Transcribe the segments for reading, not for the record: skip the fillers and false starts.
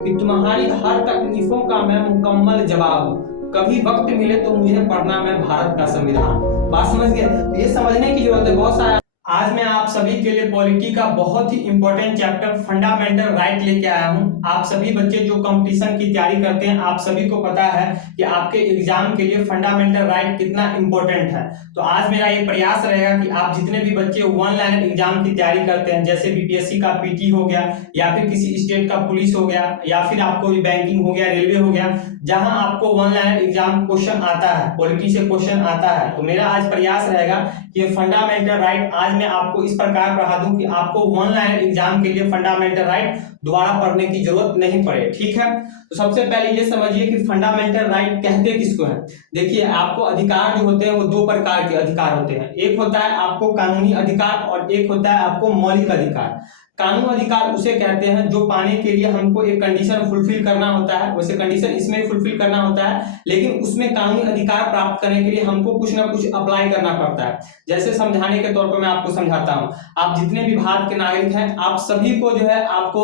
कि तुम्हारी हर तकलीफों का मैं मुकम्मल जवाब हूँ। कभी वक्त मिले तो मुझे पढ़ना मैं भारत का संविधान। बात समझ गए? तो ये समझने की जरूरत है बहुत सारा। आज मैं आप सभी के लिए पॉलिटी का बहुत ही इंपॉर्टेंट चैप्टर फंडामेंटल राइट लेके आया हूँ। आप सभी बच्चे जो कंपटीशन की तैयारी करते हैं, आप सभी को पता है कि आपके एग्जाम के लिए फंडामेंटल राइट कितना इंपॉर्टेंट है। तो आज मेरा ये प्रयास रहेगा कि आप जितने भी बच्चे वन लाइनर एग्जाम की तैयारी करते हैं, जैसे बीपीएससी का पीटी हो गया या फिर किसी स्टेट का पुलिस हो गया या फिर आपको बैंकिंग हो गया, रेलवे हो गया, जहां आपको वन लाइनर एग्जाम क्वेश्चन आता है, पॉलिटी से क्वेश्चन आता है, तो मेरा आज प्रयास रहेगा कि फंडामेंटल राइट आज मैं आपको इस प्रकार पढ़ा दूं कि आपको वन लाइनर एग्जाम के लिए फंडामेंटल राइट दोबारा पढ़ने की जरूरत नहीं पड़े। ठीक है, तो सबसे पहले ये समझिए कि फंडामेंटल राइट कहते किसको है। देखिए, आपको अधिकार जो होते हैं वो दो प्रकार के अधिकार होते हैं। एक होता है आपको कानूनी अधिकार और एक होता है आपको मौलिक अधिकार। कानूनी अधिकार उसे कहते हैं जो पाने के लिए हमको एक कंडीशन फुलफिल करना होता है। वैसे कंडीशन इसमें फुलफिल करना होता है, लेकिन उसमें कानूनी अधिकार प्राप्त करने के लिए हमको कुछ ना कुछ अप्लाई करना पड़ता है। जैसे समझाने के तौर पर मैं आपको समझाता हूँ। आप जितने भी भारत के नागरिक हैं, आप सभी को जो है आपको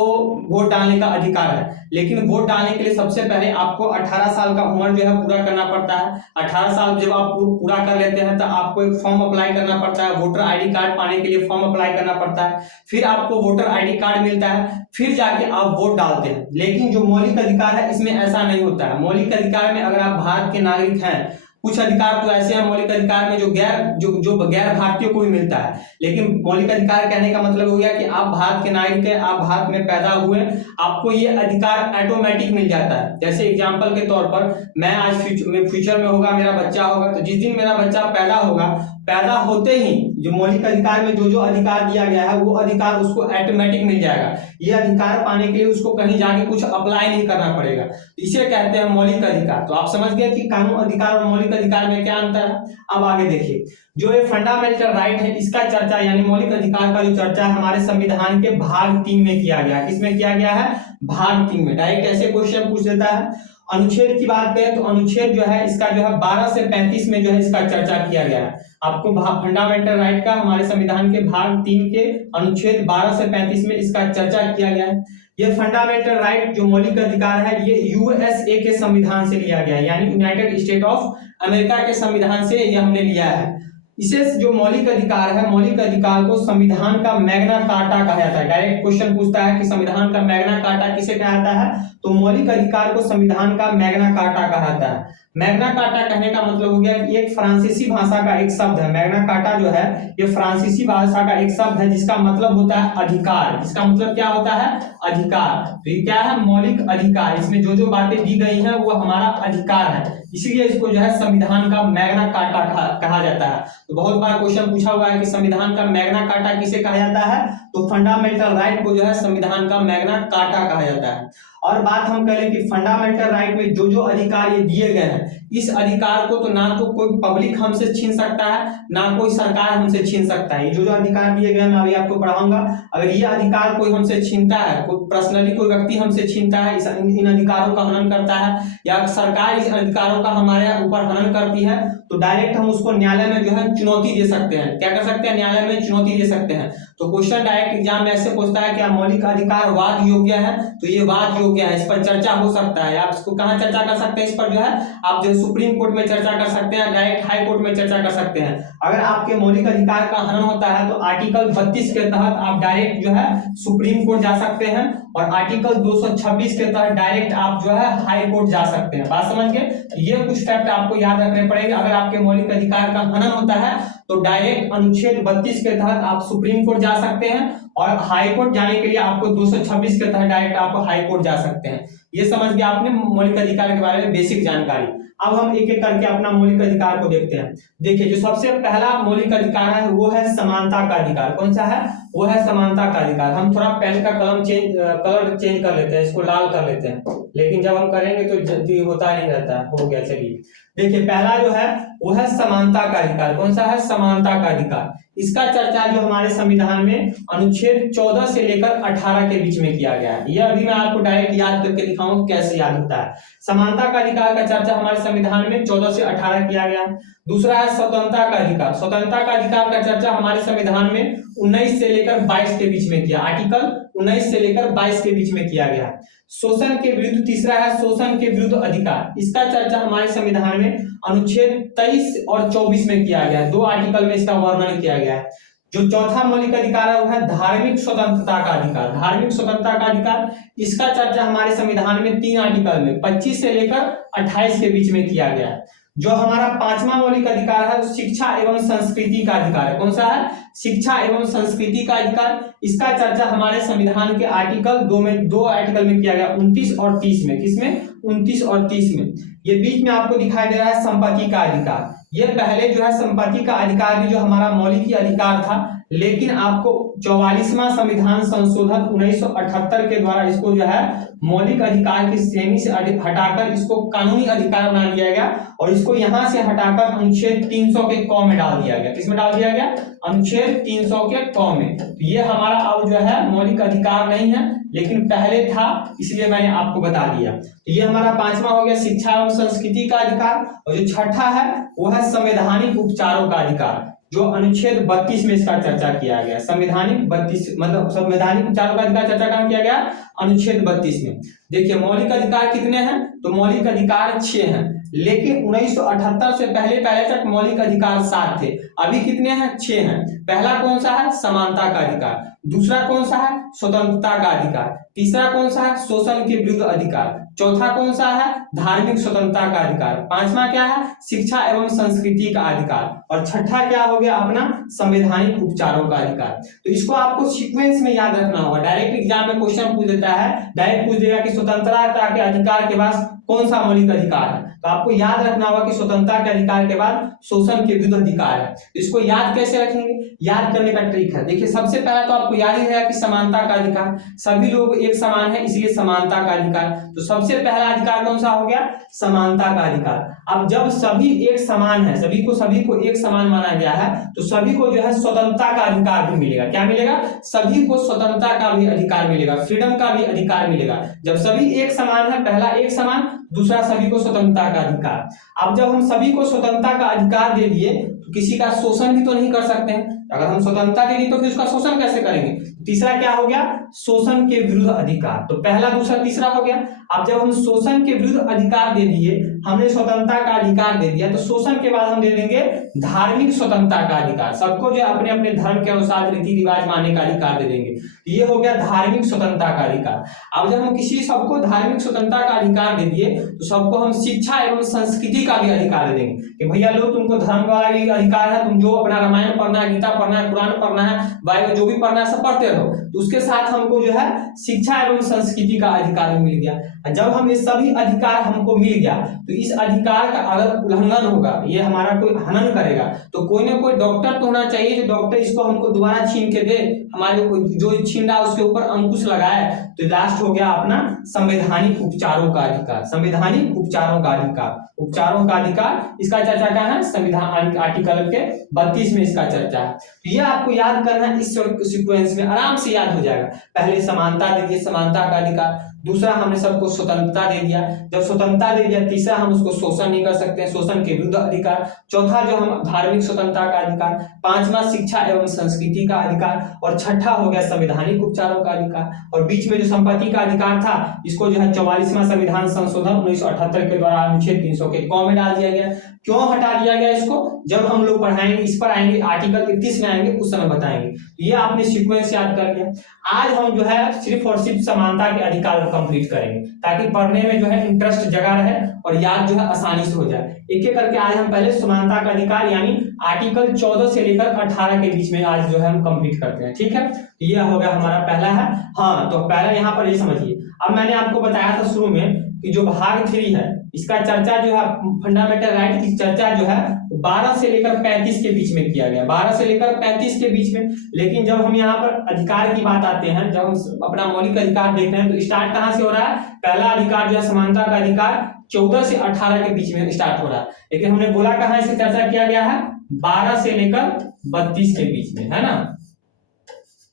वोट डालने का अधिकार है, लेकिन वोट डालने के लिए सबसे पहले आपको 18 साल का उम्र जो है पूरा करना पड़ता है। 18 साल जब आप पूरा कर लेते हैं तो आपको एक फॉर्म अप्लाई करना पड़ता है। वोटर आईडी कार्ड पाने के लिए फॉर्म अप्लाई करना पड़ता है, फिर आपको वोटर आईडी कार्ड मिलता है, फिर जाके आप वोट डालते हैं। लेकिन जो मौलिक अधिकार है इसमें ऐसा नहीं होता है। मौलिक अधिकार में अगर आप भारत के नागरिक हैं, कुछ अधिकार तो ऐसे हैं मौलिक अधिकार में जो गैर भारतीयों को भी मिलता है, लेकिन मौलिक अधिकार कहने का मतलब हो गया कि आप भारत के नागरिक हैं, आप भारत में पैदा हुए, आपको ये अधिकार ऑटोमेटिक मिल जाता है। जैसे एग्जांपल के तौर पर मैं आज फ्यूचर में होगा, मेरा बच्चा होगा, तो जिस दिन मेरा बच्चा पैदा होगा, पैदा होते ही जो मौलिक अधिकार में जो अधिकार दिया गया है वो अधिकार उसको ऑटोमेटिक मिल जाएगा। ये अधिकार पाने के लिए उसको कहीं जाके कुछ अप्लाई नहीं करना पड़ेगा। इसे कहते हैं मौलिक अधिकार। तो आप समझ गए कि कानून अधिकार और मौलिक अधिकार में क्या अंतर है। अब आगे देखिए, जो ये फंडामेंटल राइट है इसका चर्चा यानी मौलिक अधिकार का जो चर्चा है हमारे संविधान के भाग 3 में किया गया है। किसमें किया गया है? भाग 3 में। डायरेक्ट ऐसे क्वेश्चन पूछ देता है। अनुच्छेद की बात करें तो अनुच्छेद जो है इसका जो है 12 से 35 में जो है इसका चर्चा किया गया है। आपको फंडामेंटल राइट का हमारे संविधान के भाग 3 के अनुच्छेद 12 से 35 में इसका चर्चा किया गया है। ये फंडामेंटल राइट जो मौलिक अधिकार है ये यूएसए के संविधान से लिया गया है, यानी यूनाइटेड स्टेट ऑफ अमेरिका के संविधान से ये हमने लिया है। इसे जो मौलिक अधिकार है, मौलिक अधिकार को संविधान का मैग्ना कार्टा कहा जाता है। डायरेक्ट क्वेश्चन पूछता है कि संविधान का मैग्ना कार्टा किसे कहा जाता है, तो मौलिक अधिकार को संविधान का मैग्ना कार्टा कहा जाता है। मैग्ना कार्टा कहने का मतलब हो गया कि एक फ्रांसीसी भाषा का एक शब्द है। मैग्ना कार्टा जो है ये फ्रांसीसी भाषा का एक शब्द है जिसका मतलब होता है अधिकार। इसका मतलब क्या होता है? अधिकार। तो ये क्या है? मौलिक अधिकार। इसमें जो जो बातें दी गई हैं वो हमारा अधिकार है, इसीलिए इसको जो है संविधान का मैग्ना कार्टा कहा जाता है। तो बहुत बार क्वेश्चन पूछा हुआ है कि संविधान का मैग्ना कार्टा किसे कहा जाता है, तो फंडामेंटल राइट को जो है संविधान का मैग्ना कार्टा कहा जाता है। और बात हम करें कि फंडामेंटल राइट में जो जो अधिकार ये दिए गए हैं, इस अधिकार को तो ना तो कोई पब्लिक हमसे छीन सकता है, ना कोई सरकार हमसे छीन सकता है। ये जो जो अधिकार दिए गए मैं अभी आपको पढ़ाऊंगा, अगर ये अधिकार कोई हमसे छीनता है, कोई पर्सनली कोई व्यक्ति हमसे छीनता है, इन अधिकारों का हनन करता है, या सरकार इस अधिकारों का हमारे ऊपर हनन करती है, तो डायरेक्ट हम उसको न्यायालय में जो है चुनौती दे सकते हैं। क्या कर सकते हैं? न्यायालय में चुनौती दे सकते हैं। तो क्वेश्चन डायरेक्ट एग्जाम में ऐसे पूछता है क्या मौलिक अधिकार वाद योग्य है, तो ये वाद योग्य है, इस पर चर्चा हो सकता है। आप इसको कहां चर्चा कर सकते हैं? इस पर जो है आप जो सुप्रीम कोर्ट में चर्चा कर सकते हैं, डायरेक्ट हाई कोर्ट में चर्चा कर सकते हैं। अगर आपके मौलिक अधिकार का हनन होता है तो आर्टिकल 32 के तहत आप डायरेक्ट जो है सुप्रीम कोर्ट जा सकते हैं, और आर्टिकल 226 के तहत डायरेक्ट आप जो है हाई कोर्ट जा सकते हैं। बात समझ गए? ये कुछ फैक्ट आपको याद रखने पड़ेंगे। अगर आपके मौलिक अधिकार का हनन होता है तो डायरेक्ट अनुच्छेद 32 के तहत आप सुप्रीम कोर्ट जा सकते हैं, और हाई कोर्ट जाने के लिए आपको 226 के तहत डायरेक्ट आप हाई कोर्ट जा सकते हैं। ये समझ गया आपने मौलिक अधिकार के बारे में बेसिक जानकारी। अब हम एक एक करके अपना मौलिक अधिकार को देखते हैं। देखिए, जो सबसे पहला मौलिक अधिकार है वो है समानता का अधिकार। कौन सा है? वो है समानता का अधिकार। हम थोड़ा पेन का कलर चेंज कर लेते हैं, इसको लाल कर लेते हैं, लेकिन जब हम करेंगे तो जल्दी होता नहीं रहता है। हो गया, चलिए। देखिए, पहला जो है वो है समानता का अधिकार। कौन सा है? समानता का अधिकार। इसका चर्चा जो हमारे संविधान में अनुच्छेद 14 से लेकर 18 के बीच में किया गया है। ये अभी मैं आपको डायरेक्ट याद करके दिखाऊंगा। संस्थाओं कैसे याद होता है। समानता का अधिकार का चर्चा हमारे संविधान में 14 से 18 किया गया। दूसरा है स्वतंत्रता का अधिकार। स्वतंत्रता का अधिकार का चर्चा हमारे संविधान में 19 से लेकर 22 के बीच में किया, आर्टिकल 19 से लेकर 22 के बीच में किया गया। शोषण के विरुद्ध, तीसरा है शोषण के विरुद्ध अधिकार, इसका चर्चा हमारे संविधान में अनुच्छेद 23 और 24 में किया गया है, 2 आर्टिकल में इसका वर्णन किया गया है। जो चौथा मौलिक अधिकार है वो है धार्मिक स्वतंत्रता का अधिकार। धार्मिक स्वतंत्रता का अधिकार, इसका चर्चा हमारे संविधान में 3 आर्टिकल में 25 से लेकर 28 के बीच में किया गया है। जो हमारा 5वां मौलिक अधिकार है वो शिक्षा एवं संस्कृति का अधिकार है। कौन सा है? शिक्षा एवं संस्कृति का अधिकार। इसका चर्चा हमारे संविधान के आर्टिकल 2 में, 2 आर्टिकल में किया गया, 29 और 30 में। किसमें? 29 और 30 में। ये बीच में आपको दिखाई दे रहा है संपत्ति का अधिकार। ये पहले जो है संपत्ति का अधिकार भी जो हमारा मौलिक अधिकार था, लेकिन आपको 44वां संविधान संशोधन 1978 के द्वारा इसको जो है मौलिक अधिकार की श्रेणी से हटाकर इसको कानूनी अधिकार बना दिया गया और इसको यहां से हटाकर अनुच्छेद 300 के क में डाल दिया गया। किसमें डाल दिया गया? अनुच्छेद 300 के क में। तो ये हमारा अब जो है मौलिक अधिकार नहीं है, लेकिन पहले था, इसलिए मैंने आपको बता दिया। तो ये हमारा 5वां हो गया शिक्षा एवं संस्कृति का अधिकार। और जो छठा है वो है संवैधानिक उपचारों का अधिकार, जो अनुच्छेद 32 में इसका चर्चा किया गया। संवैधानिक 32 मतलब संवैधानिक उपचारों का अधिकार चर्चा कहाँ किया गया? अनुच्छेद 32 में। देखिए मौलिक अधिकार कितने हैं? तो मौलिक अधिकार 6 हैं, लेकिन 1978 से पहले तक मौलिक अधिकार 7 थे। अभी कितने हैं? 6 हैं। पहला कौन सा है? समानता का अधिकार। दूसरा कौन सा है? स्वतंत्रता का अधिकार। तीसरा कौन सा है? शोषण के विरुद्ध अधिकार। चौथा कौन सा है? धार्मिक स्वतंत्रता का अधिकार। 5वां क्या है? शिक्षा एवं संस्कृति का अधिकार। और छठा क्या हो गया अपना? संवैधानिक उपचारों का अधिकार। तो इसको आपको सीक्वेंस में याद रखना होगा। डायरेक्ट एग्जाम में क्वेश्चन पूछ देता है, डायरेक्ट पूछ देगा कि स्वतंत्रता के अधिकार के बाद कौन सा मौलिक अधिकार है। तो आपको याद रखना होगा कि स्वतंत्रता के अधिकार के बाद शोषण के विरुद्ध अधिकार है। इसको याद कैसे रखेंगे? याद करने का ट्रिक है। देखिए सबसे पहला तो आपको याद ही रहेगा कि समानता का अधिकार, सभी लोग एक समान है इसलिए समानता का अधिकार। तो सबसे पहला अधिकार कौन सा हो गया? समानता का अधिकार। अब जब सभी एक समान है, सभी को एक समान माना गया है, तो सभी को जो है स्वतंत्रता का अधिकार भी मिलेगा। क्या मिलेगा? सभी को स्वतंत्रता का भी अधिकार मिलेगा, फ्रीडम का भी अधिकार मिलेगा। जब सभी एक समान है, पहला एक समान, दूसरा सभी को स्वतंत्रता का अधिकार। अब जब हम सभी को स्वतंत्रता का अधिकार दे दिए तो किसी का शोषण भी तो नहीं कर सकते हैं। अगर हम स्वतंत्रता दे दी तो फिर उसका शोषण कैसे करेंगे? तीसरा क्या हो गया? शोषण के विरुद्ध अधिकार। तो पहला, दूसरा, तीसरा हो गया। अब जब हम शोषण के विरुद्ध अधिकार दे दिए, हमने स्वतंत्रता का अधिकार दे दिया, तो शोषण के बाद हम दे देंगे धार्मिक स्वतंत्रता का अधिकार। सबको जो अपने अपने धर्म के अनुसार रीति रिवाज मानने का अधिकार दे देंगे। ये हो गया धार्मिक स्वतंत्रता का अधिकार। अब जब हम किसी सबको धार्मिक स्वतंत्रता का अधिकार दे दिए तो सबको हम शिक्षा एवं संस्कृति का भी अधिकार दे देंगे कि भैया लो तुमको धर्म का भी अधिकार है, तुम जो अपना रामायण पढ़ना है, गीता पढ़ना है, कुरान पढ़ना है, बाइबल जो भी पढ़ना है सब पढ़ते रहो। तो उसके साथ हमको जो है शिक्षा एवं संस्कृति का अधिकार मिल गया। जब हम ये सभी अधिकार हमको मिल गया तो इस अधिकार का अगर उल्लंघन होगा, ये हमारा कोई हनन करेगा, तो कोई ना कोई डॉक्टर तो होना चाहिए जो डॉक्टर इसको हमको दोबारा छीन के दे, हमारे जो छीन रहा उसके ऊपर अंकुश लगाए। तो लास्ट हो गया अपना संवैधानिक उपचारों का अधिकार। संवैधानिक उपचारों का अधिकार, उपचारों का अधिकार, इसका चर्चा क्या है? संविधान आर्टिकल के 32 में इसका चर्चा है। तो ये आपको याद करना है, इस सीक्वेंस में आराम से याद हो जाएगा। पहले समानता दे दिए, समानता का अधिकार। दूसरा हमने सबको स्वतंत्रता दे दिया। जब स्वतंत्रता दे दिया, तीसरा हम उसको शोषण नहीं कर सकते, शोषण के विरुद्ध अधिकार। चौथा जो हम धार्मिक स्वतंत्रता का अधिकार। 5वां शिक्षा एवं संस्कृति का अधिकार। और छठा हो गया संवैधानिक उपचारों का अधिकार। और बीच में जो संपत्ति का अधिकार था, इसको जो है 44वां संविधान संशोधन 1978 के द्वारा अनुच्छेद 300 के क में डाल दिया गया। क्यों हटा दिया गया इसको? जब हम लोग पढ़ाएंगे, इस पर आएंगे, आर्टिकल 31 में आएंगे, उस समय बताएंगे। ये आपने सीक्वेंस याद कर लिया। आज हम जो है सिर्फ और सिर्फ समानता के अधिकार को कंप्लीट करेंगे, ताकि पढ़ने में जो है इंटरेस्ट जगा रहे और याद जो है आसानी से हो जाए। एक एक करके आज हम पहले समानता का अधिकार यानी आर्टिकल 14 से लेकर 18 के बीच में आज जो है हम कंप्लीट करते हैं। ठीक है, यह हो गया हमारा पहला है। हाँ, तो पहला यहाँ पर ये समझिए। अब मैंने आपको बताया था शुरू में कि जो भाग 3 है, इसका चर्चा जो है फंडामेंटल राइट की चर्चा जो है 12 से लेकर 35 के बीच में किया गया, 12 से लेकर 35 के बीच में। लेकिन जब हम यहाँ पर अधिकार की बात आते हैं, जब हम अपना मौलिक अधिकार देख रहे हैं, तो स्टार्ट कहाँ से हो रहा है? पहला अधिकार जो है समानता का अधिकार 14 से 18 के बीच में स्टार्ट हो रहा है। लेकिन हमने बोला कहाँ से चर्चा किया गया है? 12 से लेकर 32 के बीच में, है ना,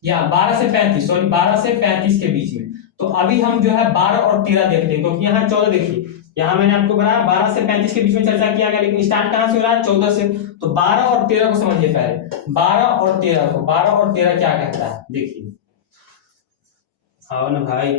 या 12 से 35 के बीच में। तो अभी हम जो है 12 और 13 देखते हैं, क्योंकि यहाँ 14 देखिए, यहाँ मैंने आपको बताया 12 से 35 के बीच में चर्चा किया गया, लेकिन स्टार्ट कहाँ से हो रहा है? 14 से। तो 12 और 13 को समझिए पहले, 12 और 13 को, 12 और 13 क्या कहता है देखिए, आओ ना भाई,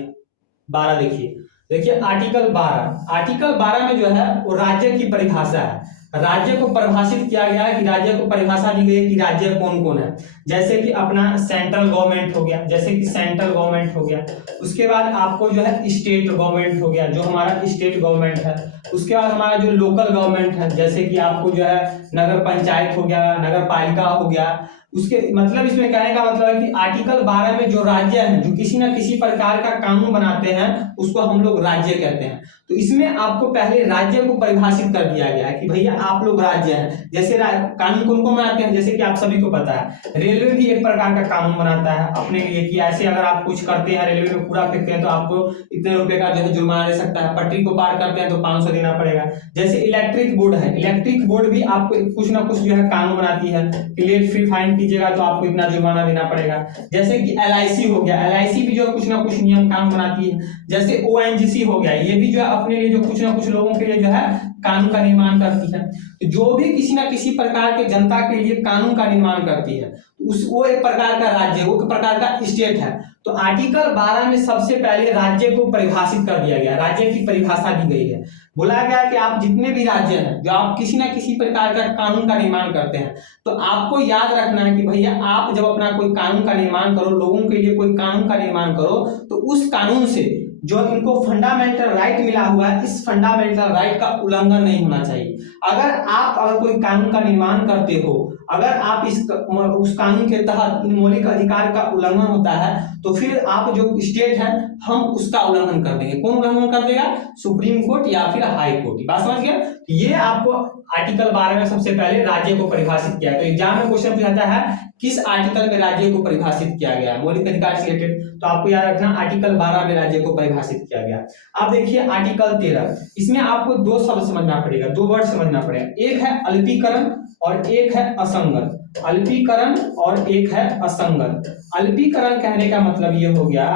12 देखिए, देखिए आर्टिकल 12, आर्टिकल 12 में जो है वो राज्य की परिभाषा है, राज्य को परिभाषित किया गया है कि राज्य को परिभाषा दी गई है कि राज्य कौन कौन है। जैसे कि अपना सेंट्रल गवर्नमेंट हो गया, जैसे कि सेंट्रल गवर्नमेंट हो गया, उसके बाद आपको जो है स्टेट गवर्नमेंट हो गया, जो हमारा स्टेट गवर्नमेंट है, उसके बाद हमारा जो लोकल गवर्नमेंट है, जैसे कि आपको जो है नगर पंचायत हो गया, नगर पालिका हो गया। उसके मतलब इसमें कहने का मतलब है कि आर्टिकल 12 में जो राज्य हैं, जो किसी न किसी प्रकार का कानून बनाते हैं, उसको हम लोग राज्य कहते हैं। तो इसमें आपको पहले राज्य को परिभाषित कर दिया गया है कि भैया आप लोग राज्य हैं। जैसे कानून कौन कौन बनाते हैं, जैसे कि आप सभी को पता है रेलवे भी एक प्रकार का कानून बनाता है अपने लिए कि ऐसे अगर आप कुछ करते हैं, रेलवे में कूड़ा फेंकते हैं तो आपको इतने रुपए का जो है जुर्माना दे सकता है, पटरी को पार करते हैं तो 500 देना पड़ेगा। जैसे इलेक्ट्रिक बोर्ड है, इलेक्ट्रिक बोर्ड भी आपको कुछ ना कुछ जो है कानून बनाती है कि लेट फी फाइन कीजिएगा तो आपको इतना जुर्माना देना पड़ेगा। जैसे कि एलआईसी हो गया, एलआईसी भी जो कुछ ना कुछ नियम कानून बनाती है। जैसे ओएनजीसी हो गया, ये भी जो है अपने लिए जो कुछ ना कुछ लोगों के लिए जो है कानून का निर्माण करती है। तो जो भी किसी ना किसी प्रकार के जनता के लिए कानून का निर्माण करती है, उस वो एक प्रकार का राज्य, वो एक प्रकार का स्टेट है। तो आर्टिकल 12 में सबसे पहले राज्य को परिभाषित कर दिया गया, राज्य की परिभाषा दी गई है। बोला गया कि आप जितने भी राज्य हैं जो आप किसी ना किसी प्रकार का कानून का निर्माण करते हैं, तो आपको याद रखना है कि भैया आप जब अपना कोई कानून का निर्माण करो, लोगों के लिए कोई कानून का निर्माण करो, तो उस कानून से जो इनको फंडामेंटल राइट मिला हुआ है, इस फंडामेंटल राइट का उल्लंघन नहीं होना चाहिए। अगर कोई कानून का निर्माण करते हो, अगर आप उस कानून के तहत इन मौलिक अधिकार का उल्लंघन होता है, तो फिर आप जो स्टेट है हम उसका उल्लंघन कर देंगे। कौन उल्लंघन कर देगा? सुप्रीम कोर्ट या फिर हाई कोर्ट। बात समझ गया? ये आपको आर्टिकल 12 में सबसे पहले राज्य को परिभाषित किया है। तो एग्जाम में क्वेश्चन पूछा है किस आर्टिकल में राज्य को परिभाषित किया गया है मौलिक अधिकार से रिलेटेड, तो आपको याद रखना आर्टिकल 12 में राज्य को परिभाषित किया गया। अब देखिए आर्टिकल 13, इसमें आपको दो शब्द समझना पड़ेगा, दो वर्ड समझना पड़ेगा। एक है अल्पीकरण और एक है असंगत। अल्पीकरण और एक है असंगत। अल्पीकरण कहने का मतलब ये हो गया,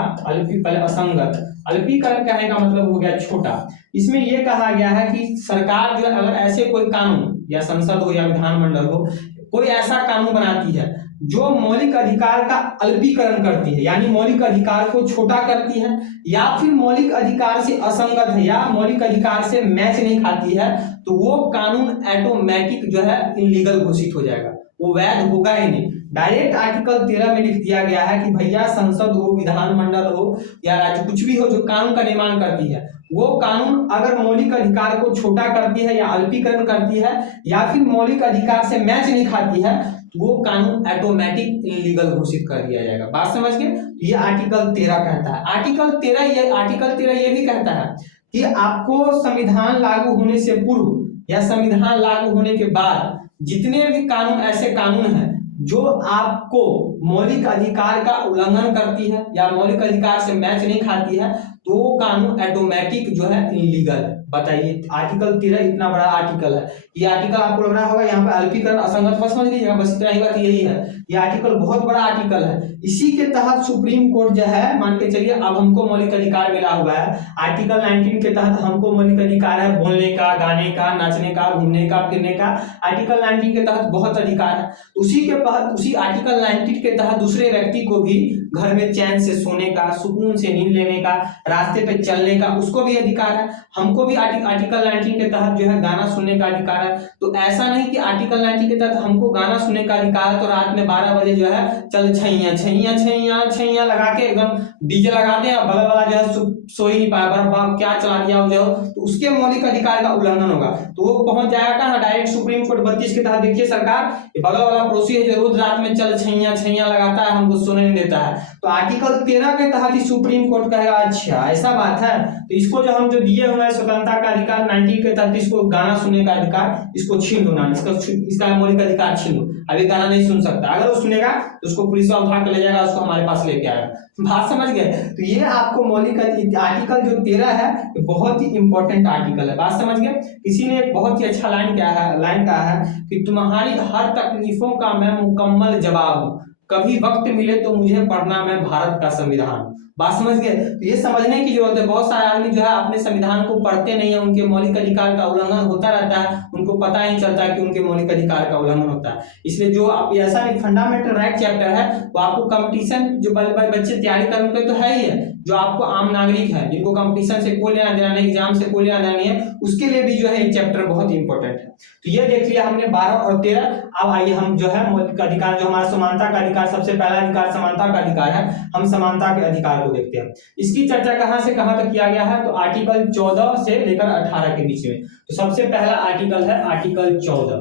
असंगत। अल्पीकरण कहने का मतलब हो गया छोटा। इसमें यह कहा गया है कि सरकार जो है अगर ऐसे कोई कानून या संसद हो या विधानमंडल हो, कोई ऐसा कानून बनाती है जो मौलिक अधिकार का अल्पीकरण करती है, यानी मौलिक अधिकार को छोटा करती है, या फिर मौलिक अधिकार से असंगत है या मौलिक अधिकार से मैच नहीं खाती है, तो वो कानून ऑटोमेटिक जो है इलीगल घोषित हो जाएगा, वो वैध होगा ही नहीं। डायरेक्ट आर्टिकल 13 में लिख दिया गया है कि भैया संसद हो, विधानमंडल हो या राज्य कुछ भी हो जो कानून का निर्माण करती है, वो कानून अगर मौलिक अधिकार को छोटा करती है या अल्पीकरण करती है या फिर मौलिक अधिकार से मैच नहीं खाती है, तो वो कानून ऑटोमेटिक इलीगल घोषित कर दिया जाएगा। बात समझ गए? ये आर्टिकल 13 कहता है। आर्टिकल 13 ये भी कहता है कि आपको संविधान लागू होने से पूर्व या संविधान लागू होने के बाद जितने भी कानून ऐसे कानून हैं जो आपको मौलिक अधिकार का उल्लंघन करती है या मौलिक अधिकार से मैच नहीं खाती है, तो वो कानून ऑटोमेटिक जो है इलीगल है। बताइए आर्टिकल 13 इतना बड़ा आर्टिकल है, ये आर्टिकल आपको लग रहा होगा यहाँ पे अल्पीकरण असंगत बस समझ लीजिएगा, बस इतना ही बात यही है। ये आर्टिकल बहुत बड़ा आर्टिकल है। इसी के तहत सुप्रीम कोर्ट जो है मान के चलिए अब हमको मौलिक अधिकार मिला हुआ है, आर्टिकल 19 के तहत हमको मौलिक अधिकार है बोलने का, गाने का, नाचने का, घूमने का, फिरने का। आर्टिकल 19 के तहत बहुत अधिकार है। उसी आर्टिकल 19 के तहत दूसरे व्यक्ति को भी घर में चैन से सोने का, सुकून से नींद लेने का, रास्ते पे चलने का, उसको भी अधिकार है। हमको भी आर्टिकल 19 के तहत जो है गाना सुनने का अधिकार है। तो ऐसा नहीं कि आर्टिकल 19 के तहत हमको गाना सुनने का अधिकार है तो रात में 12 बजे जो है चल छैया छैया छैया छैया लगा के एकदम डीजे लगा दे, बगल वाला जो है सो ही नहीं पाया, बाप क्या चला दिया हो, तो उसके मौलिक अधिकार का उल्लंघन होगा। तो वो पहुंच जाएगा कहां? Direct supreme court. 32 के तहत देखिए सरकार बगल वाला पड़ोसी है जो रोज रात में चल छैया छैया लगाता है, हमको सोने नहीं देता है, तो आर्टिकल 13 के तहत ही सुप्रीम कोर्ट कहेगा अच्छा ऐसा बात है, तो इसको जो हम जो दिए हुए स्वतंत्रता का अधिकार 19 के तहत इसको गाना सुनने का अधिकार इसको छीन लो ना, इसका मौलिक अधिकार छीन लो, अभी गाना नहीं सुन सकता। अगर वो सुनेगा तो उसको पुलिस वाला उठा के ले जाएगा, उसको हमारे पास लेके आएगा। बात समझ गए? तो ये आपको मौलिक आर्टिकल जो 13 है बहुत ही इंपॉर्टेंट आर्टिकल है। बात समझ गए? किसी ने एक बहुत ही अच्छा लाइन कहा है कि तुम्हारी हर तकलीफों का मैं मुकम्मल जवाब हूं, कभी वक्त मिले तो मुझे पढ़ना मैं भारत का संविधान। बात समझ गए? तो ये समझने की जरूरत है। बहुत सारे आदमी जो है अपने संविधान को पढ़ते नहीं है, उनके मौलिक अधिकार का उल्लंघन होता रहता है, उनको पता ही नहीं चलता कि उनके मौलिक अधिकार का उल्लंघन होता है। इसलिए जो आप ऐसा नहीं, फंडामेंटल राइट चैप्टर है वो आपको कंपटीशन जो बच्चे तैयारी करने के तो है ही है, जो आपको आम नागरिक है जिनको कंपटीशन से कोई लेना देना नहीं, एग्जाम से कोई लेना देना नहीं है, उसके लिए भी जो है ये चैप्टर बहुत इंपॉर्टेंट है। तो ये देख लिया हमने 12 और 13। अब आइए हम जो है मौलिक अधिकार, जो हमारा समानता का अधिकार, सबसे पहला अधिकार समानता का अधिकार है, हम समानता के अधिकार को देखते हैं। इसकी चर्चा कहां से कहां तक किया गया है? तो आर्टिकल 14 से लेकर 18 के बीच में। तो सबसे पहला आर्टिकल है आर्टिकल 14।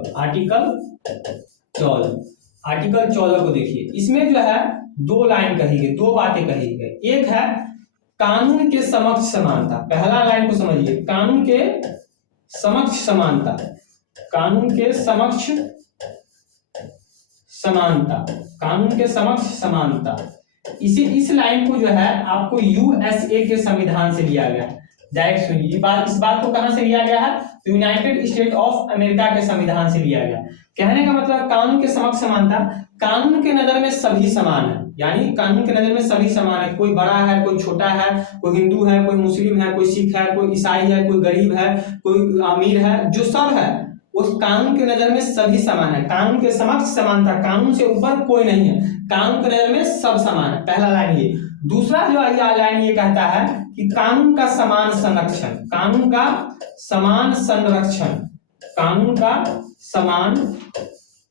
आर्टिकल 14 को देखिए, इसमें जो है दो लाइन कही गई, दो बातें कही गई। एक है कानून के समक्ष समानता। पहला लाइन को समझिए, कानून के समक्ष समानता, कानून के समक्ष समानता, कानून के समक्ष समानता। इस लाइन को जो है आपको यूएसए के संविधान से लिया गया। डायरेक्ट सुनिए, इस बात को कहां से लिया गया है? यूनाइटेड स्टेट ऑफ अमेरिका के संविधान से लिया गया। कहने का मतलब कानून के समक्ष समानता, कानून के नजर में सभी समान है, यानी कानून के नजर में सभी समान है। कोई बड़ा है, कोई छोटा है, कोई हिंदू है, कोई मुस्लिम है, कोई सिख है, कोई ईसाई है, कोई गरीब है, कोई अमीर है, जो सब है उस कानून के नजर में सभी समान है। कानून के समक्ष समानता, कानून से ऊपर कोई नहीं है, कानून के नजर में सब समान है। पहला लाइन ये। दूसरा जो लाइन ये कहता है कि कानून का समान संरक्षण, कानून का समान संरक्षण, कानून का समान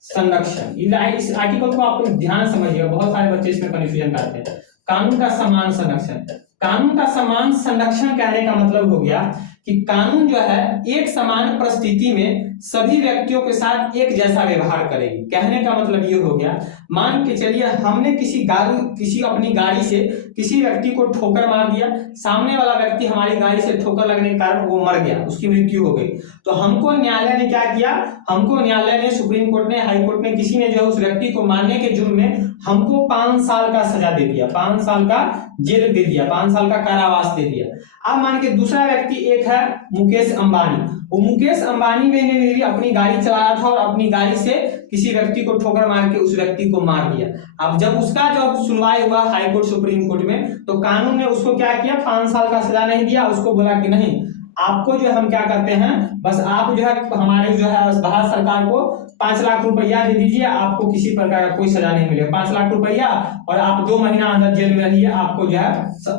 संरक्षण। इस आर्टिकल को आप ध्यान समझिएगा, बहुत सारे बच्चे इसमें कंफ्यूजन करते हैं। कानून का समान संरक्षण, कानून का समान संरक्षण कहने का मतलब हो गया कि कानून जो है एक समान परिस्थिति में सभी व्यक्तियों के साथ एक जैसा व्यवहार करेगी। कहने का मतलब ये हो गया, मान के चलिए हमने किसी अपनी गाड़ी से किसी व्यक्ति को ठोकर मार दिया, सामने वाला व्यक्ति हमारी गाड़ी से ठोकर लगने के कारण वो मर गया, उसकी मृत्यु हो गई। तो हमको न्यायालय ने क्या किया? हमको न्यायालय ने, सुप्रीम कोर्ट ने, हाई कोर्ट ने, किसी ने जो है उस व्यक्ति को मारने के जुर्म में हमको 5 साल का सजा दे दिया, 5 साल का जेल दे दिया, 5 साल का कारावास दे दिया। अब मान के दूसरा व्यक्ति एक है मुकेश अंबानी, वो मुकेश अंबानी ने भी अपनी गाड़ी चला रहा था और अपनी गाड़ी से किसी व्यक्ति को ठोकर मार के उस व्यक्ति को मार दिया। अब जब उसका जब सुनवाई हुआ हाई कोर्ट, सुप्रीम कोर्ट में, तो कानून ने उसको क्या किया? 5 साल का सजा नहीं दिया, उसको बोला कि नहीं, आपको जो हम क्या करते हैं, बस आप जो है हमारे जो है भारत सरकार को 5 लाख रुपया दे दीजिए, आपको किसी प्रकार का कोई सजा नहीं मिलेगा। 5 लाख रुपया और आप 2 महीना अंदर जेल में रहिए, आपको जो है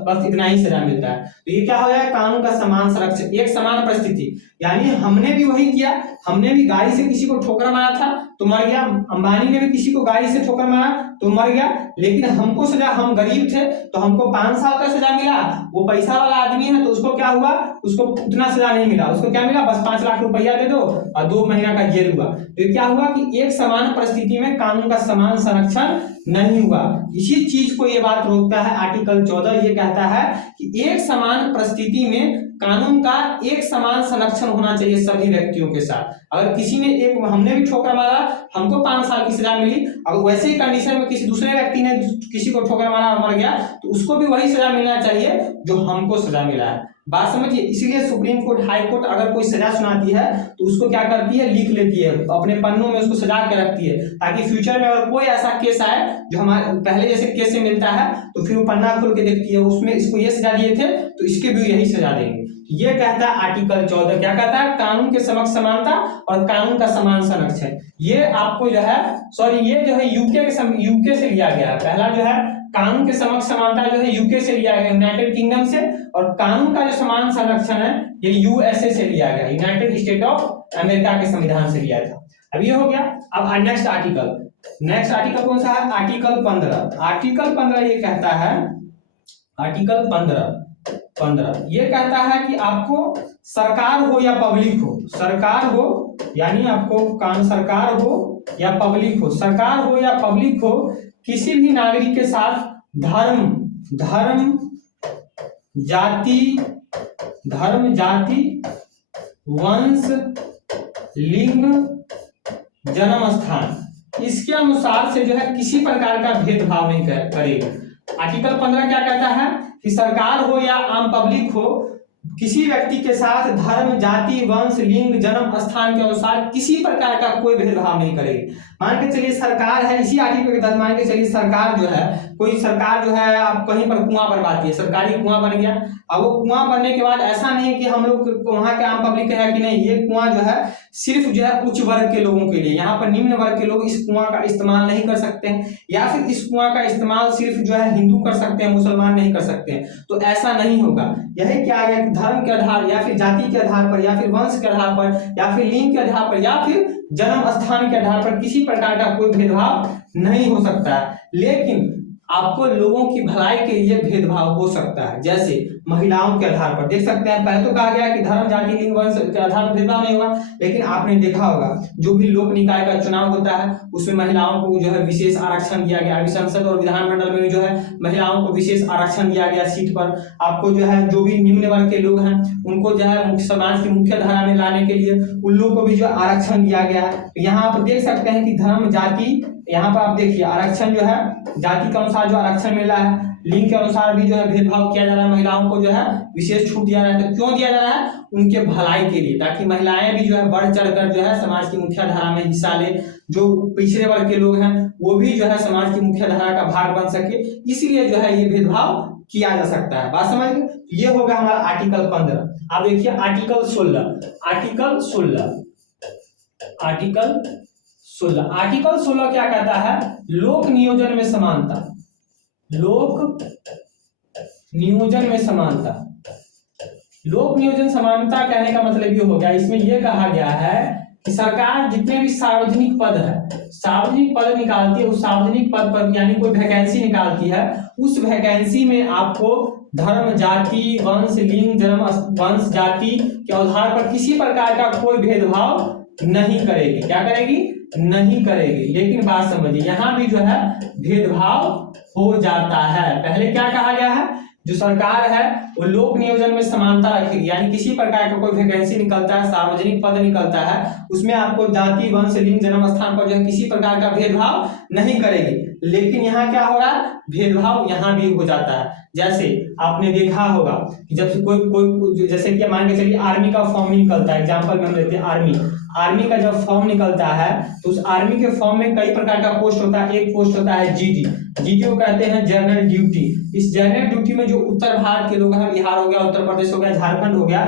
बस इतना ही सजा मिलता है। तो ये क्या हो जाए? कानून का समान संरक्षण, एक समान परिस्थिति। यानी हमने भी वही किया, हमने भी गाड़ी से किसी को ठोकर मारा था तो मर गया, अंबानी ने भी किसी को गाड़ी से ठोकर मारा तो मर गया, लेकिन हमको सजा, हम गरीब थे तो हमको 5 साल का सजा मिला। वो पैसा वाला आदमी है तो उसको क्या हुआ? उसको उतना सजा नहीं मिला, उसको क्या मिला? बस 5 लाख रुपया दे दो और 2 महीना का जेल हुआ। तो क्या हुआ कि एक समान परिस्थिति में कानून का समान संरक्षण नहीं हुआ। इसी चीज को ये बात रोकता है आर्टिकल 14। ये कहता है कि एक समान परिस्थिति में कानून का एक समान संरक्षण होना चाहिए सभी व्यक्तियों के साथ। अगर किसी ने हमने भी ठोकर मारा, हमको 5 साल की सजा मिली, अगर वैसे ही कंडीशन में किसी दूसरे व्यक्ति ने किसी को ठोकर मारा और मर गया तो उसको भी वही सजा मिलना चाहिए जो हमको सजा मिला है। बात समझिए। इसीलिए सुप्रीम कोर्ट, हाई कोर्ट अगर कोई सजा सुनाती है तो उसको क्या करती है? लिख लेती है अपने पन्नों में, उसको सजा के रखती है, ताकि फ्यूचर में अगर कोई ऐसा केस आए जो हमारे पहले जैसे केस से मिलता है तो फिर वो पन्ना खोल के देखती है, उसमें इसको ये सजा दिए थे तो इसके भी यही सजा देंगे। ये कहता है आर्टिकल 14, क्या कहता है? कानून के समक्ष समानता और कानून का समान संरक्षण। ये आपको जो है, ये जो है यूके से लिया गया है। पहला जो है कानून के समक्ष समानता जो है यूके से लिया गया, यूनाइटेड किंगडम से, और कानून का जो समान संरक्षण है ये यूएसए से लिया गया, यूनाइटेड स्टेट ऑफ अमेरिका के संविधान से लिया था। अब ये हो गया। अब नेक्स्ट आर्टिकल कौन सा है? आर्टिकल 15। आर्टिकल 15 ये कहता है, आर्टिकल 15 ये कहता है कि आपको सरकार हो या पब्लिक हो, सरकार हो यानी आपको सरकार हो या पब्लिक हो, सरकार हो या पब्लिक हो, किसी भी नागरिक के साथ धर्म जाति वंश लिंग जन्म स्थान इसके अनुसार से जो है किसी प्रकार का भेदभाव नहीं करेगा। आर्टिकल 15 क्या कहता है कि सरकार हो या आम पब्लिक हो, किसी व्यक्ति के साथ धर्म जाति वंश लिंग जन्म स्थान के अनुसार किसी प्रकार का कोई भेदभाव नहीं करेगी। मान के चलिए सरकार है, इसी आर्टिकल के तहत मान के चलिए सरकार जो है, कोई सरकार जो है आप कहीं पर कुआं बनवाती है, सरकारी कुआं बन गया। अब वो कुआं बनने के बाद ऐसा नहीं कि हम लोग वहां के आम पब्लिक है कि नहीं, ये कुआं जो है सिर्फ जो है उच्च वर्ग के लोगों के लिए, यहाँ पर निम्न वर्ग के लोग इस कुआं का इस्तेमाल नहीं कर सकते हैं, या फिर इस कुआं का इस्तेमाल सिर्फ जो है हिंदू कर सकते हैं, मुसलमान नहीं कर सकते हैं। तो ऐसा नहीं होगा। यही क्या है, धर्म के आधार या फिर जाति के आधार पर या फिर वंश के आधार पर या फिर लिंग के आधार पर या फिर जन्म स्थान के आधार पर किसी प्रकार का कोई भेदभाव नहीं हो सकता है। लेकिन आपको लोगों की भलाई के लिए भेदभाव हो सकता है, जैसे महिलाओं के आधार पर। देख सकते हैं पहले तो कहा गया कि धर्म जाति लिंग वंश के आधार पर भेदभाव नहीं होगा, लेकिन आपने देखा होगा जो भी लोक निकाय का चुनाव होता है उसमें महिलाओं को जो है विशेष आरक्षण दिया गया। अभी संसद और विधानमंडल में जो है महिलाओं को विशेष आरक्षण दिया गया सीट पर। आपको जो है जो भी निम्न वर्ग के लोग हैं उनको जो है मुख्य समाज की मुख्य धारा में लाने के लिए उन लोगों को भी जो आरक्षण दिया गया है। यहाँ आप देख सकते हैं कि धर्म जाति, यहाँ पर आप देखिए आरक्षण जो है जाति के अनुसार जो आरक्षण मिला है, लिंग के अनुसार भी जो है भेदभाव किया जा रहा है, महिलाओं को जो है विशेष छूट दिया जा रहा है। तो क्यों दिया जा रहा है? उनके भलाई के लिए, ताकि महिलाएं भी जो है बढ़ चढ़कर जो है समाज की मुख्य धारा में हिस्सा ले, जो पिछड़े वर्ग के लोग हैं वो भी जो है समाज की मुख्य धारा का भाग बन सके, इसीलिए जो है ये भेदभाव किया जा सकता है। बात समझ गए? ये हो गया हमारा आर्टिकल 15। आप देखिए आर्टिकल 16। आर्टिकल 16 क्या कहता है? लोक नियोजन में समानता। लोक नियोजन में समानता। लोक नियोजन समानता कहने का मतलब ये हो गया, इसमें ये कहा गया है कि सरकार जितने भी सार्वजनिक पद है, सार्वजनिक पद निकालती है, उस सार्वजनिक पद पर यानी कोई वैकेंसी निकालती है, उस वैकेंसी में आपको धर्म जाति वंश लिंग जन्म वंश जाति के आधार पर किसी प्रकार का कोई भेदभाव नहीं करेगी। क्या करेगी? नहीं करेगी। लेकिन बात समझिए, यहाँ भी जो है भेदभाव हो जाता है। पहले क्या कहा गया है? जो सरकार है वो लोक नियोजन में समानता रखेगी, यानी किसी प्रकार का कोई वैकेंसी निकलता है, सार्वजनिक पद निकलता है, उसमें आपको जाति वंश लिंग जन्म स्थान पर जो है किसी प्रकार का भेदभाव नहीं करेगी। लेकिन यहाँ क्या हो रहा है? भेदभाव यहाँ भी हो जाता है। जैसे आपने देखा होगा कि जब कोई जैसे कि मान के चलिए आर्मी का फॉर्म निकलता है, एग्जाम्पल में हम लेते हैं आर्मी का जब फॉर्म निकलता है तो उस आर्मी के फॉर्म में कई प्रकार का पोस्ट होता है। एक पोस्ट होता है जीडी को कहते हैं जनरल ड्यूटी। इस जनरल ड्यूटी में जो उत्तर भारत के लोग हैं, बिहार हो गया, उत्तर प्रदेश हो गया, झारखंड हो गया,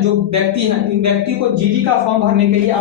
जो व्यक्ति हैं, इन व्यक्ति को जीडी का फॉर्म भरने के लिए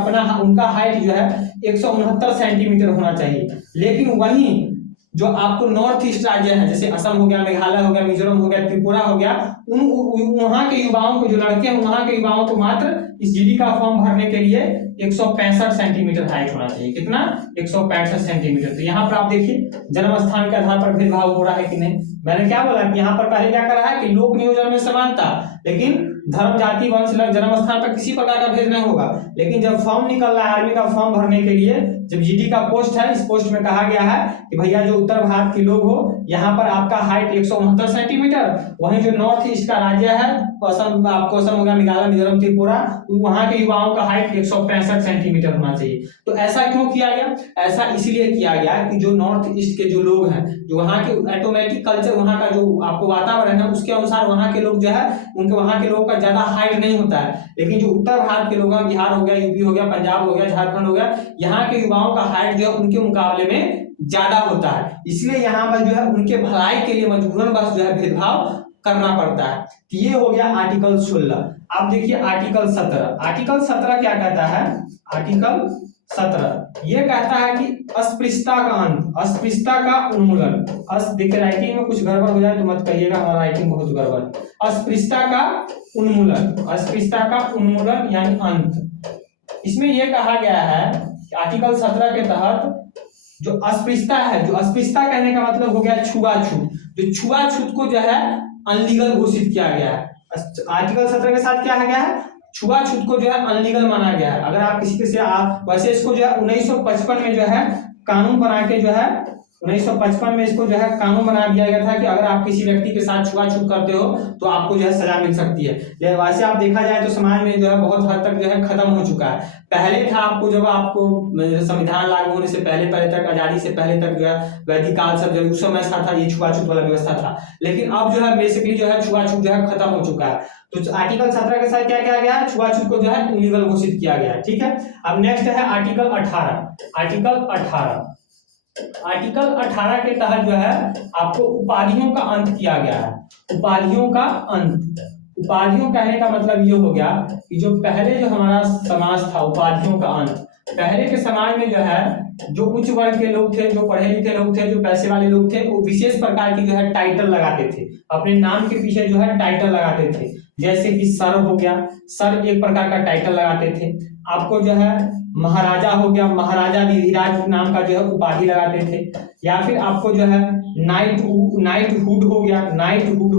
उनका हाइट जो है 169 सेंटीमीटर होना चाहिए। लेकिन वहीं जो आपको नॉर्थ ईस्ट राज्य है, जैसे असम हो गया, मेघालय हो गया, मिजोरम हो गया, त्रिपुरा हो गया, वहां के युवाओं को, जो लड़के हैं वहां के युवाओं को मात्र इस जीडी का फॉर्म भरने के लिए 165 सेंटीमीटर हाइट होना चाहिए। कितना? 165 सेंटीमीटर। तो यहाँ पर आप देखिए जन्म स्थान के आधार पर भेदभाव हो रहा है कि नहीं। मैंने क्या बोला कि यहाँ पर पहले क्या कर रहा है कि लोक नियोजन में समानता, लेकिन धर्म जाति वंश जन्म स्थान पर किसी प्रकार का भेद नहीं होगा। लेकिन जब फॉर्म निकल रहा है आर्मी का फॉर्म भरने के लिए, जब जीडी का पोस्ट है, इस पोस्ट में कहा गया है कि भैया जो उत्तर भारत के लोग हो, यहाँ पर आपका हाइट 169 सेंटीमीटर, वहीं जो नॉर्थ ईस्ट का राज्य है, आपको असम हो गया, मेघालय मिजोरम त्रिपुरा, वहां के युवाओं का हाइट 165 सेंटीमीटर होना चाहिए। तो ऐसा क्यों किया गया? ऐसा इसलिए किया गया कि जो नॉर्थ ईस्ट के जो लोग हैं, जो वहाँ के ऑटोमेटिक कल्चर, वहाँ का जो आपको वातावरण है उसके अनुसार वहाँ के लोग जो है उनके वहाँ के लोगों का ज्यादा हाइट नहीं होता है। लेकिन जो उत्तर भारत के लोग हैं, बिहार हो गया, यूपी हो गया, पंजाब हो गया, झारखंड हो गया, यहाँ के युवाओं का हाइट जो है उनके मुकाबले में ज्यादा होता है। इसलिए यहाँ पर जो है उनके भलाई के लिए मजबूरन बस जो है भेदभाव करना पड़ता है। तो ये हो गया आर्टिकल 16। आप देखिए आर्टिकल 17। आर्टिकल 17 क्या कहता है? आर्टिकल 17 ये कहता है कि अस्पृश्यता का अंत, अस्पृश्यता का उन्मूलन। देखिए राइटिंग में कुछ गड़बड़ हो जाए तो मत कहिएगा, हमारा राइटिंग बहुत गड़बड़। अस्पृश्यता का उन्मूलन, अस्पृश्यता का उन्मूलन यानी अंत। इसमें यह कहा गया है कि आर्टिकल 17 के तहत जो अस्पृश्यता है, जो अस्पृश्यता कहने का मतलब हो गया छुआछूत, जो छुआछूत को जो है अनलीगल घोषित किया गया है। आर्टिकल 17 के साथ क्या है गया है? छुआछूत को जो है अनलीगल माना गया है। अगर आप किसी से वैसे इसको जो है 1955 में जो है कानून बना के जो है 1955 में इसको जो है कानून बना दिया गया था कि अगर आप किसी व्यक्ति के साथ छुआछूत करते हो तो आपको जो है सजा मिल सकती है। वैसे आप देखा जाए तो समाज में जो है बहुत हद तक जो है खत्म हो चुका है। पहले था आपको जब आपको संविधान लागू होने से पहले पहले तक, आजादी से पहले तक जो है वैदिक काल सब जो उस समय था ये छुआछूत वाला व्यवस्था था, लेकिन अब जो है बेसिकली जो है छुआछूत जो है खत्म हो चुका है। तो आर्टिकल 17 के साथ क्या किया गया, छुआछूत को जो है इलीगल घोषित किया गया है। ठीक है, अब नेक्स्ट है आर्टिकल 18। आर्टिकल 18 के तहत जो है आपको उपाधियों का अंत किया गया है। उपाधियों का अंत, उपाधियों कहने का मतलब ये हो गया कि जो पहले जो हमारा समाज था, उपाधियों का अंत, पहले के समाज में जो है जो उच्च वर्ग के लोग थे, जो पढ़े लिखे लोग थे, जो पैसे वाले लोग थे, वो विशेष प्रकार की जो है टाइटल लगाते थे, अपने नाम के पीछे जो है टाइटल लगाते थे। जैसे कि सर हो गया, सर एक प्रकार का टाइटल लगाते थे। आपको जो है महाराजा हो गया, महाराजा धिराज नाम का जो है उपाधि लगाते थे। या फिर आपको जो है नाइटहुड हो गया, नाइटहुड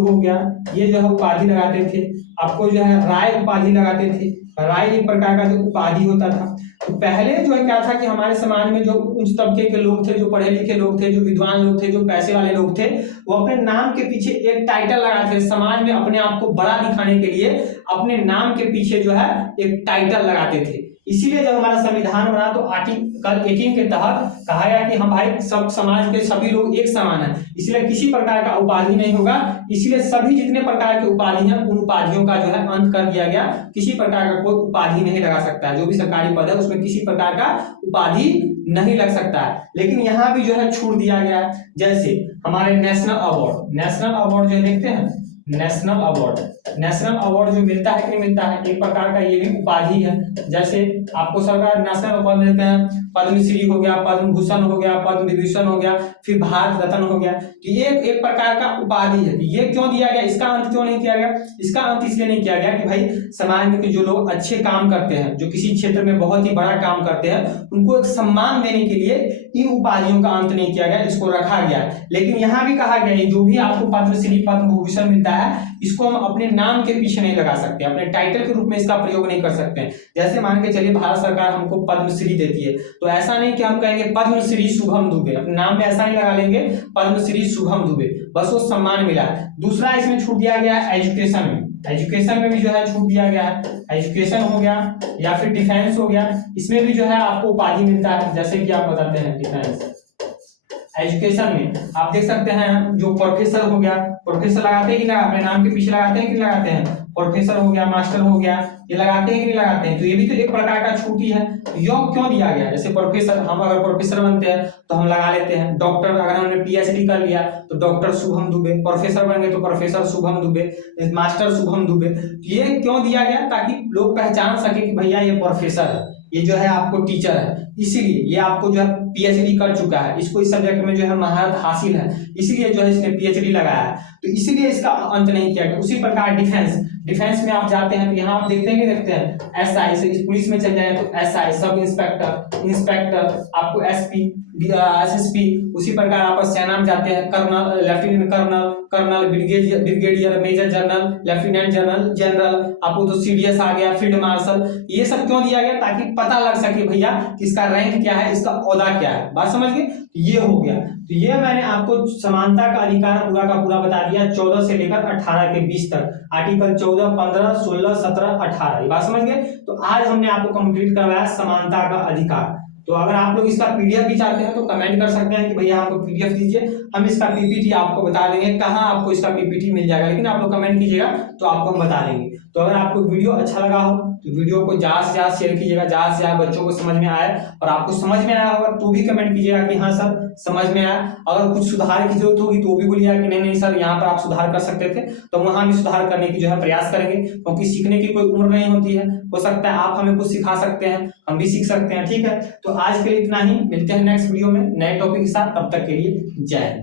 हो गया, ये जो है उपाधि लगाते थे। आपको जो है राय उपाधि लगाते थे, राय एक प्रकार का जो उपाधि होता था। तो पहले जो है क्या था कि हमारे समाज में जो उच्च तबके के लोग थे, जो पढ़े लिखे लोग थे, जो विद्वान लोग थे, जो पैसे वाले लोग थे, वो अपने नाम के पीछे एक टाइटल लगाते थे। समाज में अपने आप को बड़ा दिखाने के लिए अपने नाम के पीछे जो है एक टाइटल लगाते थे। इसीलिए जब हमारा संविधान बना तो आर्टिकल 18 के तहत कहा गया कि हम भाई सब समाज के सभी लोग एक समान हैं, इसलिए किसी प्रकार का उपाधि नहीं होगा। इसलिए सभी जितने प्रकार की उपाधि हैं उन उपाधियों का जो है अंत कर दिया गया। किसी प्रकार का कोई उपाधि नहीं लगा सकता है, जो भी सरकारी पद है उसमें किसी प्रकार का उपाधि नहीं लग सकता है। लेकिन यहाँ भी जो है छूट दिया गया है। जैसे हमारे नेशनल अवार्ड जो देखते हैं, नेशनल अवार्ड जो मिलता है कि मिलता है, एक प्रकार का ये भी उपाधि है। जैसे आपको सरकार नेशनल अवार्ड मिलते हैं, पद्मश्री हो गया, पद्म भूषण हो गया, पद्म विभूषण हो गया, फिर भारत रत्न हो गया। तो ये एक प्रकार का उपाधि है। ये क्यों दिया गया, इसका अंत क्यों नहीं किया गया? इसका अंत इसलिए नहीं किया गया कि भाई समाज में जो लोग अच्छे काम करते हैं, जो किसी क्षेत्र में बहुत ही बड़ा काम करते हैं, उनको एक सम्मान देने के लिए इन उपाधियों का अंत नहीं किया गया, इसको रखा गया। लेकिन यहाँ भी कहा गया है जो भी आपको पद्मश्री पद्म भूषण मिलता है, इसको हम अपने नाम के पीछे नहीं लगा सकते, अपने टाइटल के रूप में इसका प्रयोग नहीं कर सकते हैं। जैसे मान के चलिए भारत सरकार हमको पद्मश्री देती है, तो ऐसा नहीं कि हम कहेंगे पद्मश्री शुभम दुबे, अपने नाम में ऐसा नहीं लगा लेंगे पद्मश्री शुभम दुबे, बस वो सम्मान मिला। दूसरा इसमें छूट दिया गया एजुकेशन में भी जो है छूट दिया गया है। एजुकेशन हो गया या फिर डिफेंस हो गया, इसमें भी जो है आपको उपाधि मिलता है। जैसे कि आप बताते हैं डिफेंस, एजुकेशन में आप देख सकते हैं जो प्रोफेसर हो गया, प्रोफेसर लगाते हैं कि ना, अपने नाम के पीछे लगाते हैं कि लगाते हैं? प्रोफेसर हो गया, मास्टर हो गया, ये लगाते हैं कि नहीं लगाते हैं? तो ये भी तो एक प्रकार का छूट ही है। योग क्यों दिया गया? जैसे प्रोफेसर, हम अगर प्रोफेसर बनते हैं तो हम लगा लेते हैं। डॉक्टर, अगर हमने पीएचडी कर लिया तो डॉक्टर शुभम दुबे, प्रोफेसर बन गए तो प्रोफेसर शुभम दुबे, मास्टर शुभम दुबे। ये क्यों दिया गया? ताकि लोग पहचान सके कि भैया ये प्रोफेसर है, ये जो है आपको टीचर है, इसीलिए ये आपको जो है पीएचडी कर चुका है, इसको इस सब्जेक्ट में जो है महारत हासिल है, इसीलिए जो है इसने पीएचडी लगाया है, तो इसीलिए इसका अंत नहीं किया गया। उसी प्रकार डिफेंस में आप जाते हैं तो यहाँ आप देखते हैं एसआई, से पुलिस में चल जाए तो एसआई सब इंस्पेक्टर, आपको एसपी, एसएसपी। उसी प्रकार आप सेना में जाते हैं, colonel, lieutenant colonel, brigadier, major general, lieutenant general, आपको तो सीडीएस आ गया, फील्ड मार्शल। ये सब क्यों दिया गया? ताकि पता लग सके भैया कि इसका रैंक क्या है, इसका ओहदा क्या है। बात समझ गए? ये हो गया। तो ये मैंने आपको समानता का अधिकार पूरा का पूरा बता दिया, 14 से लेकर 18 के बीच तक, आर्टिकल 14, 15, 16, 17, 18। बात समझ गए? तो आज हमने आपको कंप्लीट करवाया समानता का अधिकार। तो अगर आप लोग इसका पीडीएफ भी चाहते हैं तो कमेंट कर सकते हैं कि भैया आपको पीडीएफ दीजिए, हम इसका पीपीटी आपको बता देंगे कहाँ आपको इसका पीपीटी मिल जाएगा। लेकिन आप लोग कमेंट कीजिएगा तो आपको हम बता देंगे। तो अगर आपको वीडियो अच्छा लगा हो तो वीडियो को ज्यादा से ज्यादा शेयर कीजिएगा, ज्यादा से ज्यादा बच्चों को समझ में आए। और आपको समझ में आया होगा तो भी कमेंट कीजिएगा कि हाँ सर समझ में आया। अगर कुछ सुधार की जरूरत होगी तो भी बोलिएगा कि नहीं सर यहाँ पर आप सुधार कर सकते थे, तो वहां भी सुधार करने की जो है प्रयास करेंगे, क्योंकि सीखने की कोई उम्र नहीं होती है। हो सकता है आप हमें कुछ सिखा सकते हैं, हम भी सीख सकते हैं। ठीक है, तो आज के लिए इतना ही, मिलते हैं नेक्स्ट वीडियो में नए टॉपिक के साथ। तब तक के लिए जय हिंद।